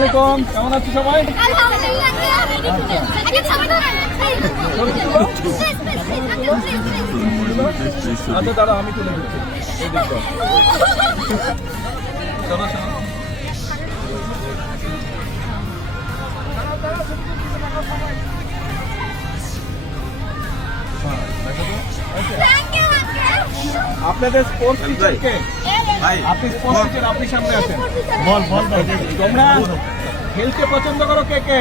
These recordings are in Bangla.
আলাইকুম, কেমন আছো সবাই? আচ্ছা দাঁড়া, আমি তুলে দিচ্ছি। চলো আপনাদের স্পোর্টস টিচার কে? আপনি স্পোর্টস টিচার, আপনি সামনে আছেন। বল বল তোমরা খেলতে পছন্দ করো কে কে?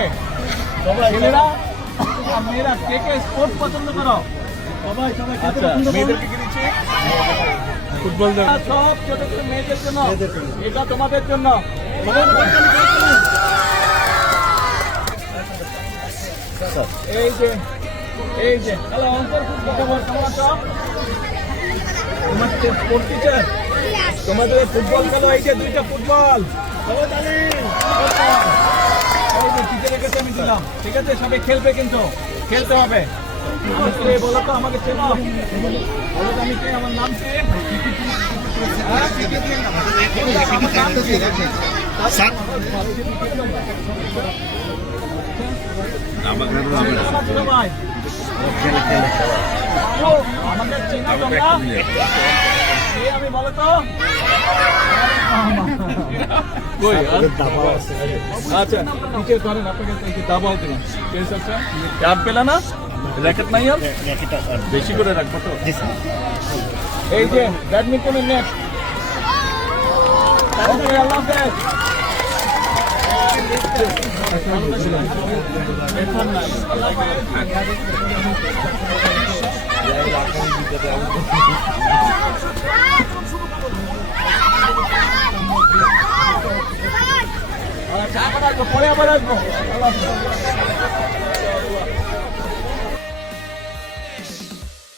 ছেলেরা আর মেয়েরা কে কে স্পোর্টস পছন্দ করো? সবাই সবাই। আচ্ছা মেয়েদেরকে কি দিচ্ছি? ফুটবল সব ছোট ছোট মেয়েদের জন্য, এটা তোমাদের জন্য। এই যে হ্যালো অন্তর, কেমন আছো? তোমার স্পোর্টস টিচার, তোমাদের ফুটবল খেলো। এই যে দুইটা ফুটবল টিচারের কাছে আমি দিলাম, ঠিক আছে? সবাই খেলবে, কিন্তু খেলতে হবে। বলো তো আমাকে চেনো? বলো তো আমি কে, আমার নাম কি? আমাদের চেনা তোমরা? আমি বলো তো। আচ্ছা টিচার করেন, আপনাকে দাবাও দিলাম। আর পেলা না? র্যাকেট নাই? আর বেশি করে রাখবো তো। এই যে ব্যাডমিন্টনের নেট। আল্লাহ হাফেজ। পরে আবার আসবো।